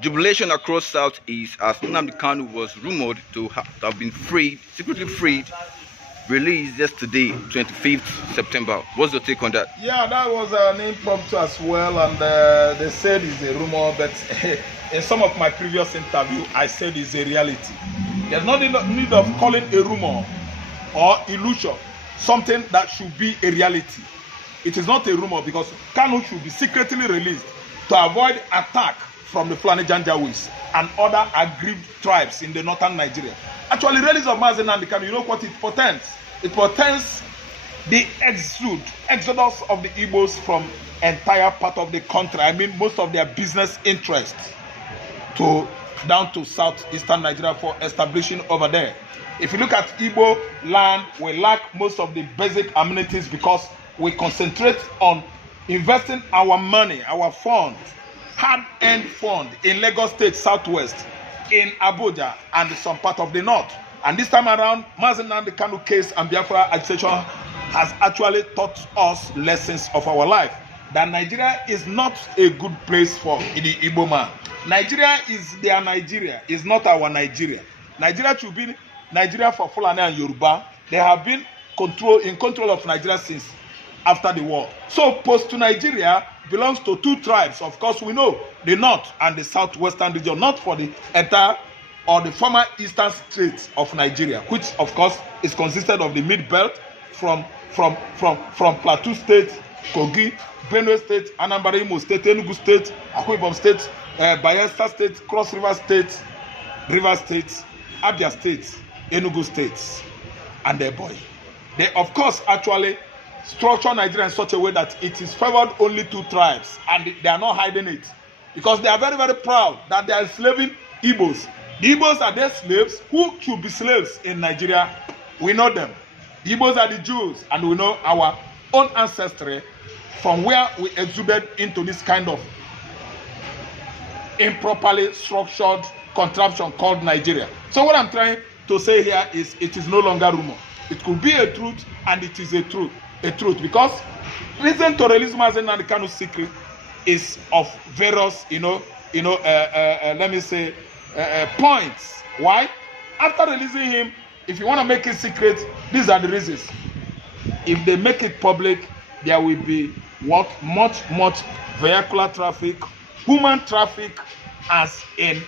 Jubilation across Southeast as NNAMDI KANU was rumored to have been freed, secretly freed, released yesterday, 25th September. What's your take on that? Yeah, that was an impromptu as well, and they said it's a rumor, but in some of my previous interview, I said it's a reality. There's no need of calling a rumor or illusion something that should be a reality. It is not a rumor because KANU should be secretly released to avoid attack from the Fulani Janjaweeds and other aggrieved tribes in the northern Nigeria. Actually, release of Mazi Nnamdi Kanu, you know what it portends? It portends the exodus of the Igbos from entire part of the country. I mean, most of their business interests down to southeastern Nigeria for establishing over there. If you look at Igbo land, we lack most of the basic amenities because we concentrate on investing our money, our funds, hard-earned fund in Lagos State, Southwest, in Abuja, and some part of the North. And this time around, Mazi Nnamdi Kanu case and Biafra agitation has actually taught us lessons of our life. That Nigeria is not a good place for the Igbo man. Nigeria is their Nigeria, is not our Nigeria. Nigeria should be Nigeria for Fulani and Yoruba. They have been in control of Nigeria since after the war. So post to Nigeria belongs to two tribes. Of course, we know the north and the southwestern region, not for the entire or the former eastern states of Nigeria, which of course is consisted of the mid belt from Plateau State, Kogi, Benue State, Anambra Imo State, Enugu State, Akwa Ibom State, Bayelsa State, Cross River State, Rivers State, Abia State, Enugu States, and their boy. They of course actually structure Nigeria in such a way that it is favored only two tribes, and they are not hiding it because they are very, very proud that they are enslaving Igbos. The Igbos are their slaves. Who should be slaves in Nigeria? We know them. The Igbos are the Jews, and we know our own ancestry from where we exuded into this kind of improperly structured contraption called Nigeria. So what I'm trying to say here is it is no longer rumor. It could be a truth, and it is a truth because reason to release Mazi Nnamdi Kanu's secret is of various let me say points. Why? After releasing him, if you want to make it secret, these are the reasons. If they make it public, there will be much vehicular traffic, human traffic, as in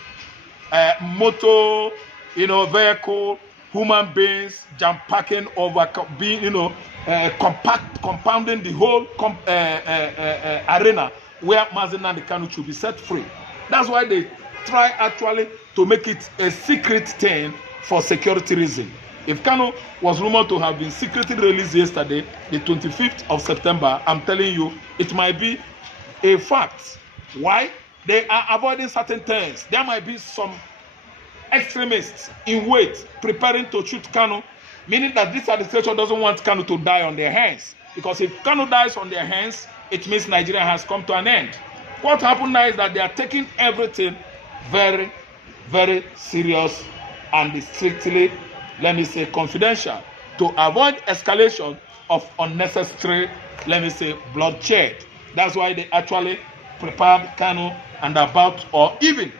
motor, vehicle, human beings jam packing over, compounding the whole arena where Mazi Nnamdi Kanu should be set free. That's why they try actually to make it a secret thing for security reasons. If Kanu was rumored to have been secretly released yesterday, the 25th of September, I'm telling you, it might be a fact. Why? They are avoiding certain things. There might be some extremists in wait, preparing to shoot Kanu, meaning that this administration doesn't want Kanu to die on their hands. Because if Kanu dies on their hands, it means Nigeria has come to an end. What happened now is that they are taking everything very, very serious and strictly, let me say, confidential to avoid escalation of unnecessary, let me say, bloodshed. That's why they actually prepared Kanu and about or even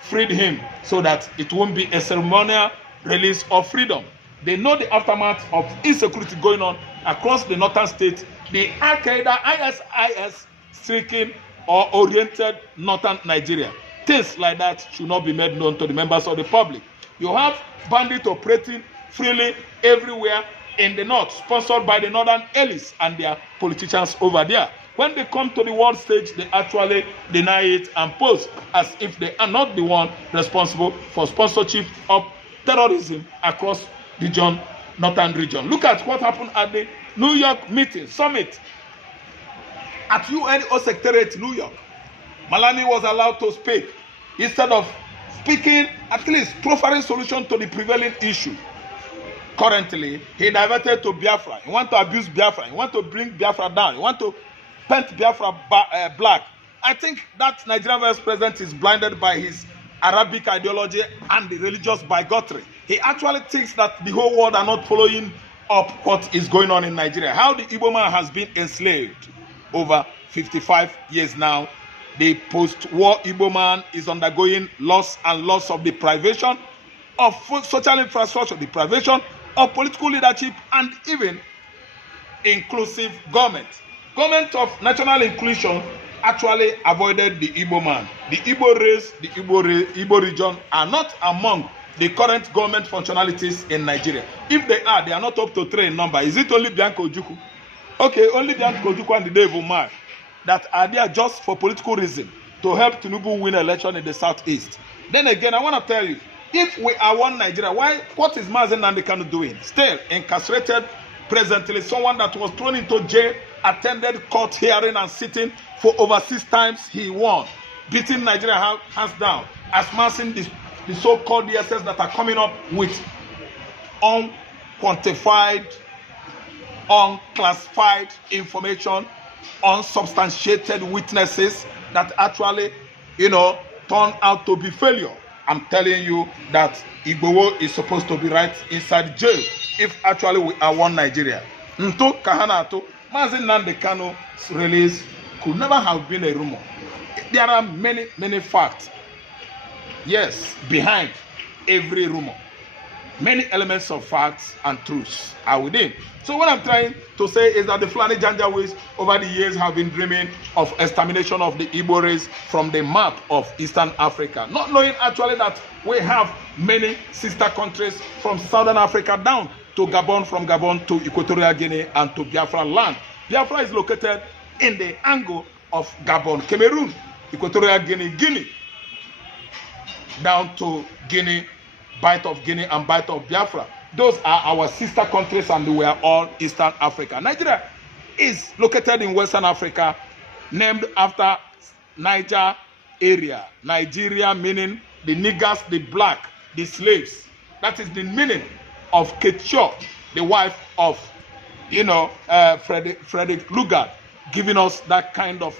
freed him so that it won't be a ceremonial release of freedom. They know the aftermath of insecurity going on across the northern states, the Al-Qaeda, ISIS stricken or oriented northern Nigeria. Things like that should not be made known to the members of the public. You have bandits operating freely everywhere in the north, sponsored by the northern elites and their politicians over there. When they come to the world stage, they actually deny it and pose as if they are not the one responsible for sponsorship of terrorism across the northern region. Look at what happened at the New York summit at UNO Secretariat, New York. Malami was allowed to speak. Instead of speaking, at least proffering solution to the prevailing issue. Currently, he diverted to Biafra. He wants to abuse Biafra. He wants to bring Biafra down. He wants to paint Biafra black. I think that Nigerian vice president is blinded by his Arabic ideology and the religious bigotry. He actually thinks that the whole world are not following up what is going on in Nigeria. How the Igbo man has been enslaved over 55 years now The post-war Igbo man is undergoing loss and loss of deprivation of social infrastructure, deprivation of political leadership, and even inclusive government. Government of national inclusion actually avoided the Igbo man. The Igbo race, the Igbo region are not among the current government functionalities in Nigeria. If they are not up to 3 in number. Is it only Bianco Ojukwu? Okay, only Bianco Ojukwu and the Devil Man that are there just for political reason to help Tinubu win election in the southeast. Then again, I want to tell you, if we are one Nigeria, what is Mazi Nnamdi Kanu doing? Still incarcerated presently, someone that was thrown into jail, attended court hearing and sitting for over 6 times, he won, beating Nigeria hands down, amassing the so-called DSS that are coming up with unquantified, unclassified information, unsubstantiated witnesses that actually, turn out to be failure. I'm telling you that Igbowo is supposed to be right inside jail if actually we are one Nigeria. Nto Kahanato, Mazi Nnamdi Kanu's release could never have been a rumor. There are many, many facts, yes, behind every rumor. Many elements of facts and truths are within. So what I'm trying to say is that the Fulani Janjaweeds over the years have been dreaming of extermination of the Igbo race from the map of Eastern Africa, not knowing actually that we have many sister countries from Southern Africa down to Gabon, from Gabon to Equatorial Guinea and to Biafra land. Biafra is located in the angle of Gabon, Cameroon, Equatorial Guinea, down to Guinea, Bight of Guinea and Bight of Biafra. Those are our sister countries and we are all Eastern Africa. Nigeria is located in Western Africa, named after Niger area. Nigeria meaning the niggers, the black, the slaves. That is the meaning of Kate Shaw, the wife of, Frederick Lugard, giving us that kind of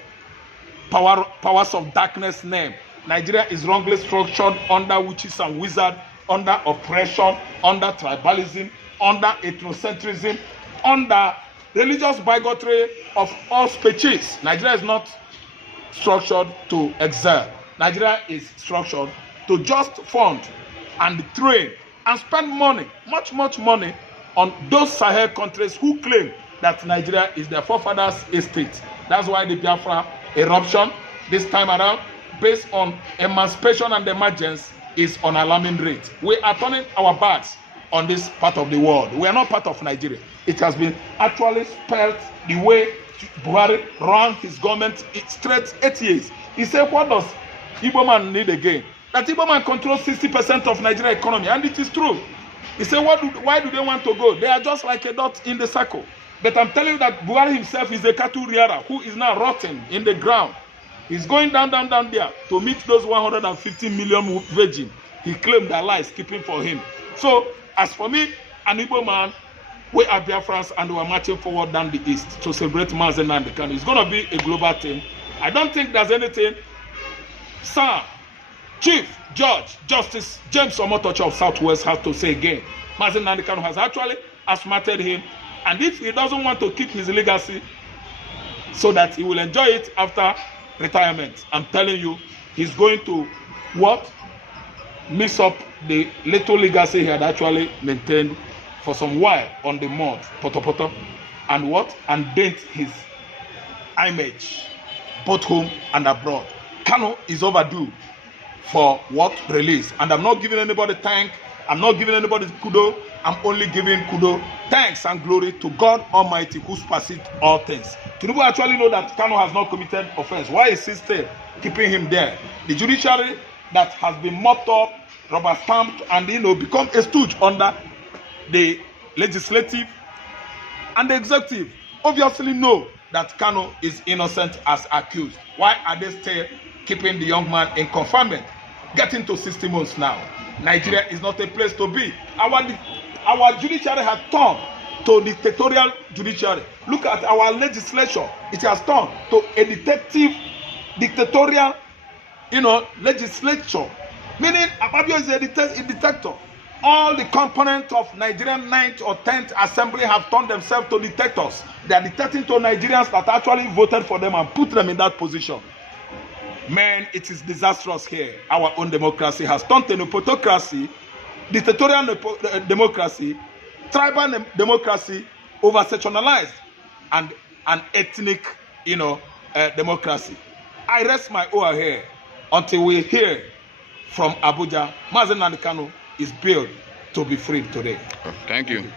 powers of darkness name. Nigeria is wrongly structured under witches and wizards, under oppression, under tribalism, under ethnocentrism, under religious bigotry of all species. Nigeria is not structured to excel. Nigeria is structured to just fund and train and spend money, much money, on those Sahel countries who claim that Nigeria is their forefathers' estate. That's why the Biafra eruption this time around, based on emancipation and emergence, is on alarming rate. We are turning our backs on this part of the world. We are not part of Nigeria. It has been actually spelled the way Buhari ran his government straight 8 years. He said, what does Igbo man need again? That Igbo man controls 60% of Nigeria economy, and it is true. He said, why do they want to go? They are just like a dot in the circle. But I'm telling you that Buhari himself is a cattle rearer who is now rotting in the ground. He's going down there to meet those 150 million virgin he claimed their lives keeping for him. So, as for me, an Igbo man, we are Biafrans and we are marching forward down the east to celebrate Mazi Nnamdi Kanu. It's going to be a global thing. I don't think there's anything Sir Chief Judge Justice James Omotocho of Southwest has to say again. Mazi Nnamdi Kanu has actually asthmated him, and if he doesn't want to keep his legacy so that he will enjoy it after retirement, I'm telling you, he's going to mix up the little legacy he had actually maintained for some while on the mud, poto, and dent his image both home and abroad. Kanu is overdue for release, and I'm not giving anybody thank, I'm not giving anybody kudo, I'm only giving kudo, thanks and glory to God Almighty who supersedes all things. Tinubu actually know that Kanu has not committed offense. Why is he still keeping him there? The judiciary that has been mopped up, rubber stamped, and become a stooge under the legislative and the executive obviously know that Kanu is innocent as accused. Why are they still keeping the young man in confinement? Getting to 60 months now. Nigeria is not a place to be. Our judiciary has turned to dictatorial judiciary. Look at our legislature. It has turned to a dictatorial, legislature. Meaning, Ababio is a dictator. All the components of Nigerian 9th or 10th Assembly have turned themselves to dictators. They are dictating to Nigerians that actually voted for them and put them in that position. Man, it is disastrous here. Our own democracy has turned to plutocracy, dictatorial democracy, tribal democracy, over-sectionalized, and an ethnic, democracy. I rest my oar here until we hear from Abuja. Mazen and KANU is billed to be freed today. Thank you.